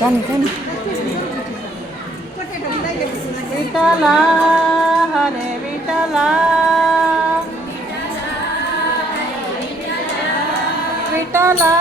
కానీ కానీ విఠలా హరే విఠలా విఠలా.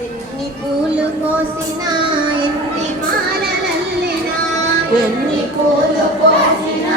ఎన్ని పూలు కోసినా ఎన్ని మాలలల్లెనా? ఎన్ని పూలు పోసినా